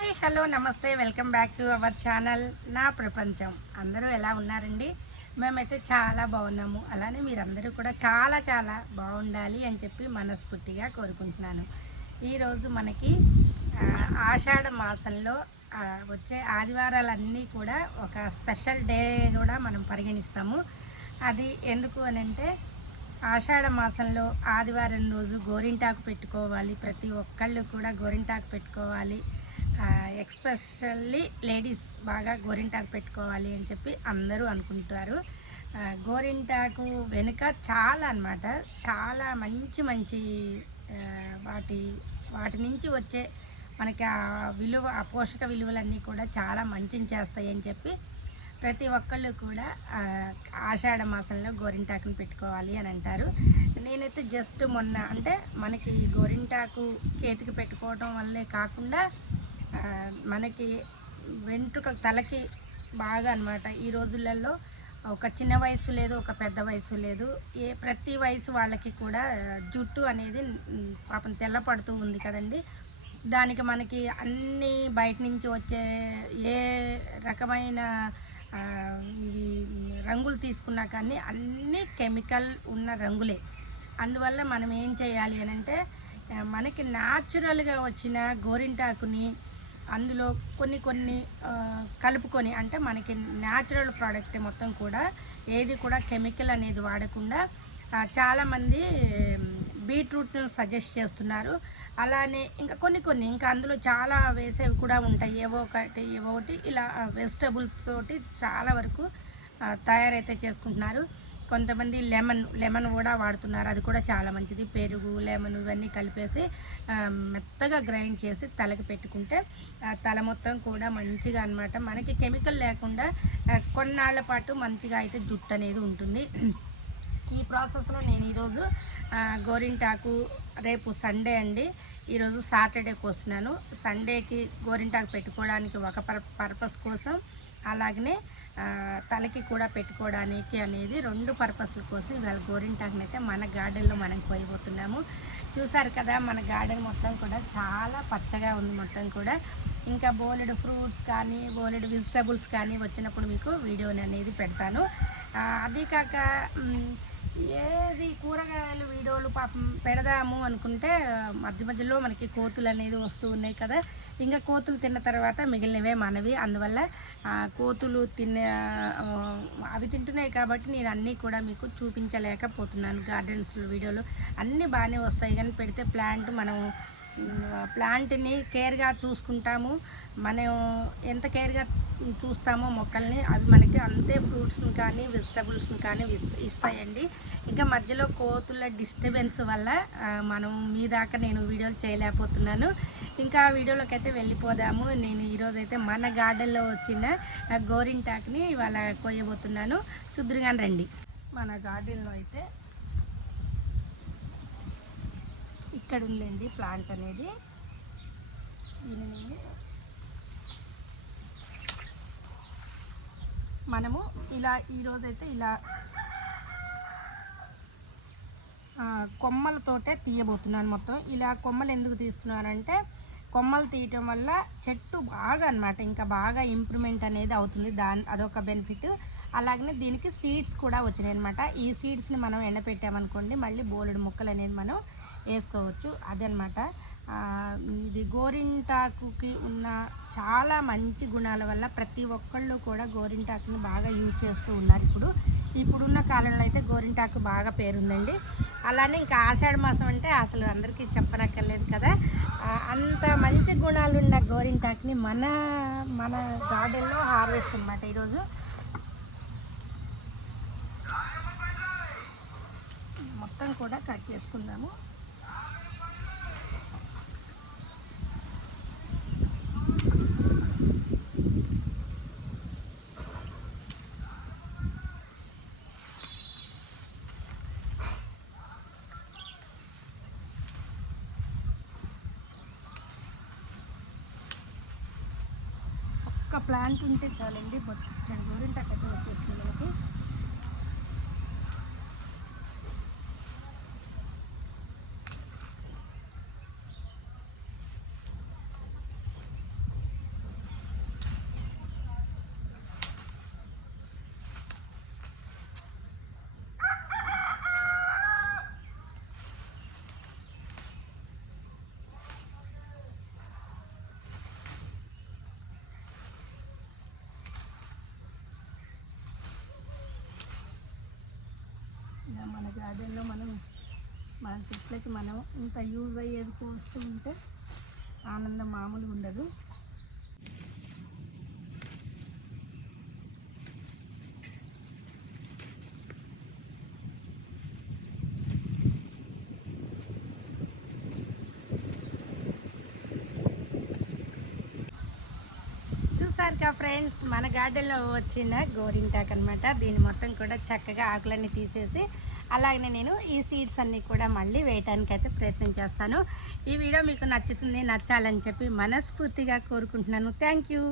Hi hello నమస్తే welcome back to our channel నా ప్రపంచం. అందరూ ఎలా ఉన్నారండి? మేమైతే చాలా బాగున్నాము. అలానే మీరందరూ కూడా చాలా చాలా బాగుండాలి అని చెప్పి మనస్ఫూర్తిగా కోరుకుంటున్నాను. ఈరోజు మనకి ఆషాఢ మాసంలో వచ్చే ఆదివారాలన్నీ కూడా ఒక స్పెషల్ డే కూడా మనం పరిగణిస్తాము. అది ఎందుకు అని అంటే ఆషాఢ మాసంలో ఆదివారం రోజు గోరింటాకు పెట్టుకోవాలి. ప్రతి ఒక్కళ్ళు కూడా గోరింటాకు పెట్టుకోవాలి. ఎక్స్పెషల్లీ లేడీస్ బాగా గోరింటాకు పెట్టుకోవాలి అని చెప్పి అందరూ అనుకుంటారు. గోరింటాకు వెనుక చాలా అన్నమాట, చాలా మంచి మంచి వాటి నుంచి వచ్చే మనకి ఆ విలువ, ఆ పోషక విలువలన్నీ కూడా చాలా మంచిని చేస్తాయి అని చెప్పి ప్రతి ఒక్కళ్ళు కూడా ఆషాఢ మాసంలో గోరింటాకుని పెట్టుకోవాలి అని అంటారు. నేనైతే జస్ట్ మొన్న అంటే మనకి గోరింటాకు చేతికి పెట్టుకోవడం వల్లే కాకుండా మనకి వెంట్రుకల తలకి బాగా అన్నమాట. ఈ రోజులలో ఒక చిన్న వయసు లేదు, ఒక పెద్ద వయసు లేదు, ప్రతి వయసు వాళ్ళకి కూడా జుట్టు అనేది పాపం తెల్లపడుతూ ఉంది కదండి. దానికి మనకి అన్నీ బయట నుంచి వచ్చే ఏ రకమైన ఇవి రంగులు తీసుకున్నా కానీ అన్నీ కెమికల్ ఉన్న రంగులే. అందువల్ల మనం ఏం చేయాలి అని అంటే మనకి న్యాచురల్గా వచ్చిన గోరింటాకుని అందులో కొన్ని కలుపుకొని, అంటే మనకి న్యాచురల్ ప్రోడక్ట్ మొత్తం కూడా ఏది కూడా కెమికల్ అనేది వాడకుండా చాలామంది బీట్రూట్ను సజెస్ట్ చేస్తున్నారు. అలానే ఇంకా కొన్ని ఇంకా అందులో చాలా వేసేవి కూడా ఉంటాయి. ఏవో ఒకటి ఇలా వెజిటబుల్స్ తోటి చాలా వరకు తయారైతే చేసుకుంటున్నారు. కొంతమంది లెమన్ కూడా వాడుతున్నారు. అది కూడా చాలా మంచిది. పెరుగు, లెమన్ ఇవన్నీ కలిపేసి మెత్తగా గ్రైండ్ చేసి తలకి పెట్టుకుంటే తల మొత్తం కూడా మంచిగా అన్నమాట. మనకి కెమికల్ లేకుండా కొన్నాళ్ల పాటు మంచిగా అయితే జుట్టు అనేది ఉంటుంది. ఈ ప్రాసెస్లో నేను ఈరోజు గోరింటాకు, రేపు సండే అండి, ఈరోజు సాటర్డేకి వస్తున్నాను. సండేకి గోరింటాకు పెట్టుకోవడానికి ఒక పర్పస్ కోసం, అలాగనే తలకి కూడా పెట్టుకోవడానికి అనేది 2 పర్పస్ల కోసం ఇవాళ గోరింటాకుని అయితే మన గార్డెన్లో మనం కోయబోతున్నాము. చూసారు కదా, మన గార్డెన్ మొత్తం కూడా చాలా పచ్చగా ఉంది మొత్తం కూడా. ఇంకా బోలెడు ఫ్రూట్స్ కానీ బోలెడు వెజిటబుల్స్ కానీ వచ్చినప్పుడు మీకు వీడియోని అనేది పెడతాను. అది కాక ఏది కూరగాయలు వీడియోలు పాపం పెడదాము అనుకుంటే మధ్యలో మనకి కోతులు అనేది వస్తూ ఉన్నాయి కదా. ఇంకా కోతులు తిన్న తర్వాత మిగిలినవే మనవి. అందువల్ల కోతులు అవి తింటున్నాయి కాబట్టి నేను అన్నీ కూడా మీకు చూపించలేకపోతున్నాను. గార్డెన్స్ వీడియోలు అన్నీ బాగానే వస్తాయి కానీ పెడితే ప్లాంట్ని కేర్గా చూసుకుంటాము. మనం ఎంత కేర్గా చూస్తామో మొక్కల్ని, అవి మనకి అంతే ఫ్రూట్స్ని కానీ వెజిటబుల్స్ని కానీ ఇస్తాయండి. ఇంకా మధ్యలో కోతుల డిస్టర్బెన్స్ వల్ల మనం మీ దాకా నేను వీడియోలు చేయలేకపోతున్నాను. ఇంకా వీడియోలోకి అయితే వెళ్ళిపోదాము. నేను ఈరోజైతే మన గార్డెన్లో వచ్చిన గోరింటాకుని ఇవాళ కోయబోతున్నాను. చూద్దురుగాని రండి. మన గార్డెన్లో అయితే ఇక్కడ ఉందండి ప్లాంట్ అనేది. దీనిని మనము ఈరోజైతే ఇలా కొమ్మలతోటే తీయబోతున్నాను మొత్తం. ఇలా కొమ్మలు ఎందుకు తీస్తున్నానంటే కొమ్మలు తీయటం వల్ల చెట్టు బాగా అన్నమాట ఇంకా బాగా ఇంప్రూవ్మెంట్ అనేది అవుతుంది. అదొక బెనిఫిట్. అలాగనే దీనికి సీడ్స్ కూడా వచ్చినాయి అనమాట. ఈ సీడ్స్ని మనం ఎండపెట్టామనుకోండి మళ్ళీ బోలెడు మొక్కలు అనేది మనం వేసుకోవచ్చు. అదనమాట. ఇది గోరింటాకుకి ఉన్న చాలా మంచి గుణాల వల్ల ప్రతి ఒక్కళ్ళు కూడా గోరింటాకుని బాగా యూజ్ చేస్తూ ఉన్నారు. ఇప్పుడున్న కాలంలో అయితే గోరింటాకు బాగా పేరుందండి. అలానే ఇంకా ఆషాఢ మాసం అంటే అసలు అందరికీ చెప్పనక్కర్లేదు కదా. అంత మంచి గుణాలున్న గోరింటాకుని మన గార్డెన్లో హార్వెస్ట్ అన్నమాట. ఈరోజు మొత్తం కూడా కట్ చేసుకుందాము. ఒక్క ప్లాంట్ ఉంటే చాలండి, బొచ్చడి గోరింటాకు అయితే వచ్చేస్తుంది మనకి. గార్డెన్లో మనం మన చెట్లకి మనం ఇంత యూజ్ అయ్యేది కోస్తూ ఉంటే ఆనందం మామూలుగా ఉండదు. చూసారుగా ఫ్రెండ్స్, మన గార్డెన్లో వచ్చిన గోరింటాక్ అనమాట. దీన్ని మొత్తం కూడా చక్కగా ఆకులన్నీ తీసేసి అలాగనే నేను ఈ సీడ్స్ అన్నీ కూడా మళ్ళీ వేయడానికి అయితే ప్రయత్నం చేస్తాను. ఈ వీడియో మీకు నచ్చాలని చెప్పి మనస్ఫూర్తిగా కోరుకుంటున్నాను. Thank you.